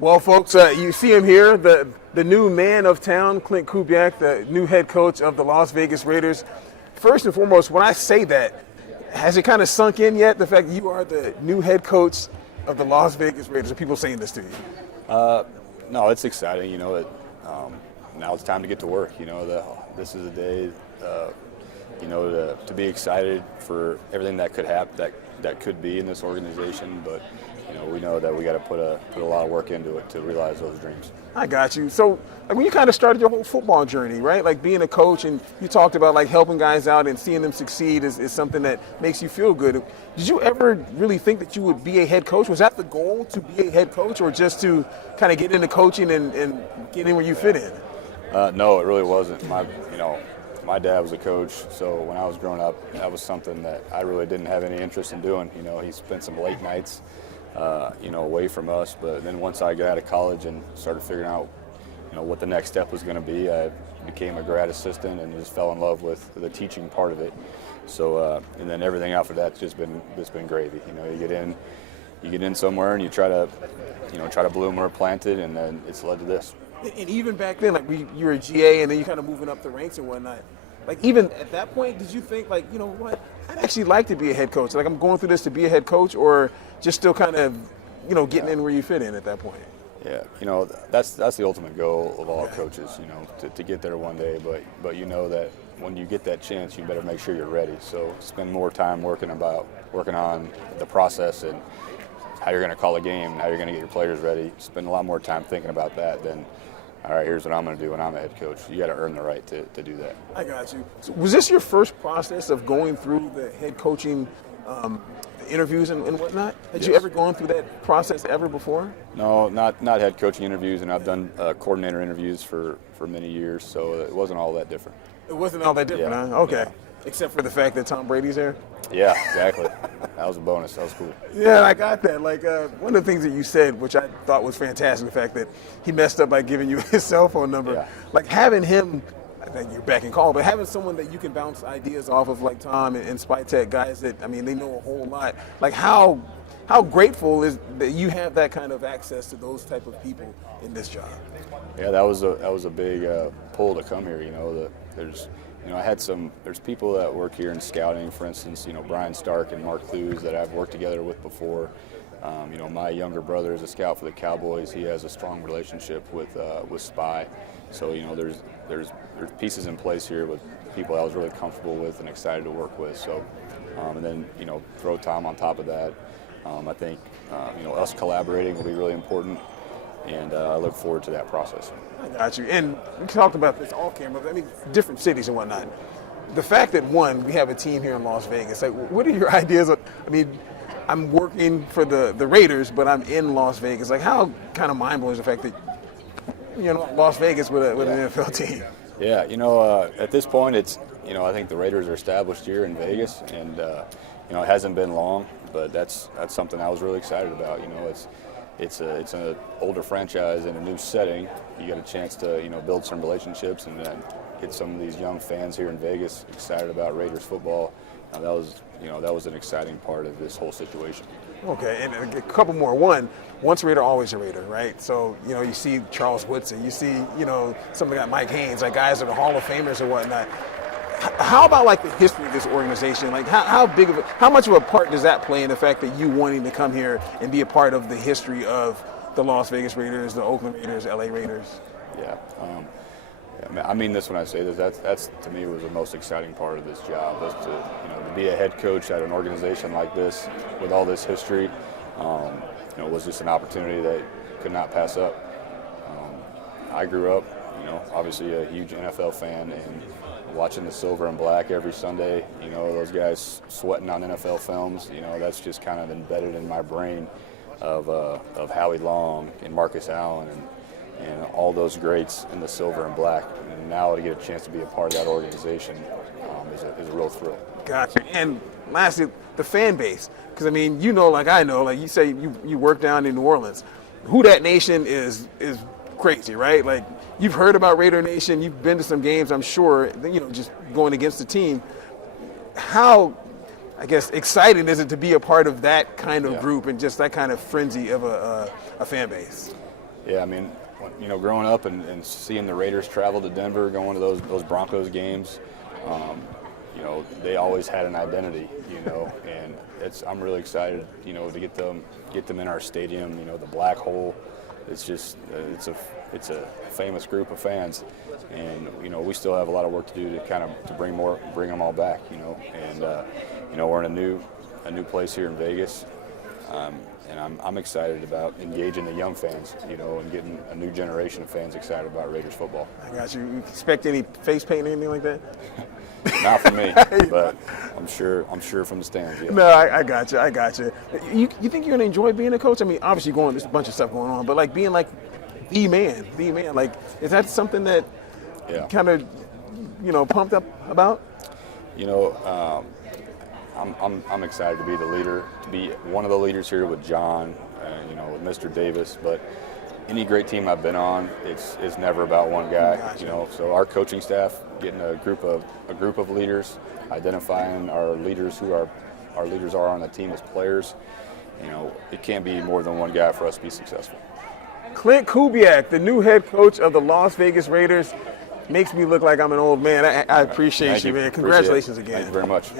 Well, folks, you see him here, the new man of town, Klint Kubiak, the new head coach of the Las Vegas Raiders. First and foremost, when I say that, has it kind of sunk in yet, the fact that you are the new head coach of the Las Vegas Raiders? Are people saying this to you? No, it's exciting. Now it's time to get to work. This is a day, to be excited for everything that could happen, that could be in this organization. But we know that we got to put a lot of work into it to realize those dreams. I got you. So, when you kind of started your whole football journey, right? Like being a coach, and you talked about like helping guys out and seeing them succeed is something that makes you feel good. Did you ever really think that you would be a head coach? Was that the goal, to be a head coach, or just to kind of get into coaching and get in where you fit in? No, it really wasn't. My dad was a coach, so when I was growing up, that was something that I really didn't have any interest in doing. He spent some late nights, away from us. But then once I got out of college and started figuring out, what the next step was going to be, I became a grad assistant and just fell in love with the teaching part of it. So, and then everything after that's just been gravy. You get in somewhere and you try to bloom or plant it, and then it's led to this. And even back then, like you were a GA, and then you kind of moving up the ranks and whatnot. Like even at that point, did you think like, what, I'd actually like to be a head coach? Like I'm going through this to be a head coach, or just still kind of, getting in where you fit in at that point? Yeah, that's the ultimate goal of all coaches, to get there one day. But that when you get that chance, you better make sure you're ready. So spend more time working on the process and how you're going to call a game and how you're going to get your players ready. Spend a lot more time thinking about that than, all right, here's what I'm going to do when I'm a head coach. You got to earn the right to do that. I got you. So was this your first process of going through the head coaching interviews and whatnot? Had you ever gone through that process ever before? No, not head coaching interviews, and I've done coordinator interviews for many years, so it wasn't all that different. It wasn't all that different, huh? Okay. Yeah. Except for the fact that Tom Brady's there? Yeah, exactly. That was a bonus. That was cool. Yeah, I got that. Like, one of the things that you said, which I thought was fantastic, the fact that he messed up by giving you his cell phone number. Yeah. Like, having him, I think you're back in call, but having someone that you can bounce ideas off of, like Tom and Spytek, guys that, they know a whole lot. Like, how grateful is that you have that kind of access to those type of people in this job? Yeah, that was a big pull to come here. There's people that work here in scouting, for instance, Brian Stark and Mark Thews that I've worked together with before. My younger brother is a scout for the Cowboys. He has a strong relationship with Spy. So, there's pieces in place here with people I was really comfortable with and excited to work with. So, and then, throw Tom on top of that. I think, us collaborating will be really important, and I look forward to that process. I got you. And we talked about this off camera, different cities and whatnot. The fact that, one, we have a team here in Las Vegas, like, what are your ideas of, I'm working for the Raiders, but I'm in Las Vegas. Like, how kind of mind-blowing is the fact that, Las Vegas with an NFL team? Yeah, at this point, it's, I think the Raiders are established here in Vegas, and, it hasn't been long, but that's something I was really excited about. It's an older franchise in a new setting. You get a chance to build some relationships and get some of these young fans here in Vegas excited about Raiders football. That was an exciting part of this whole situation. Okay, and a couple more. One, once a Raider, always a Raider, right? So you see Charles Woodson, you see somebody like Mike Haynes, like guys that are Hall of Famers and whatnot. How about like the history of this organization? Like how much of a part does that play in the fact that you wanting to come here and be a part of the history of the Las Vegas Raiders, the Oakland Raiders, LA Raiders? Yeah, I mean this when I say this. That's to me was the most exciting part of this job, was to be a head coach at an organization like this with all this history. Was just an opportunity that could not pass up. I grew up, obviously a huge NFL fan, and watching the silver and black every Sunday, those guys sweating on NFL films, that's just kind of embedded in my brain of Howie Long and Marcus Allen and all those greats in the silver and black. And now to get a chance to be a part of that organization is a real thrill. Gotcha. And lastly, the fan base, because like I know, like you say, you work down in New Orleans. Who that nation is crazy, right? Like you've heard about Raider Nation, you've been to some games, I'm sure, just going against the team. How, exciting is it to be a part of that kind of group and just that kind of frenzy of a fan base? Yeah, I mean, you know, growing up and seeing the Raiders travel to Denver, going to those Broncos games, you know, they always had an identity, you know, and I'm really excited, you know, to get them in our stadium. You know, the Black Hole. It's just it's a famous group of fans, and you know, we still have a lot of work to do to bring them all back, you know, and you know, we're in a new place here in Vegas. And I'm excited about engaging the young fans, you know, and getting a new generation of fans excited about Raiders football. I got you. You expect any face paint or anything like that? Not for me, but I'm sure from the stands. Yeah. No, I got you. I got you. You think you're gonna enjoy being a coach? I mean, obviously, there's a bunch of stuff going on, but like being like the man. Like, is that something that kind of, you know, pumped up about? You know, I'm excited to be the leader, to be one of the leaders here with John, you know, with Mr. Davis. But any great team I've been on, it's never about one guy. Gotcha. You know, so our coaching staff, getting a group of leaders, identifying our leaders, who our leaders are on the team as players. You know, it can't be more than one guy for us to be successful. Klint Kubiak, the new head coach of the Las Vegas Raiders, makes me look like I'm an old man. I appreciate you, man. Congratulations again. Thank you very much.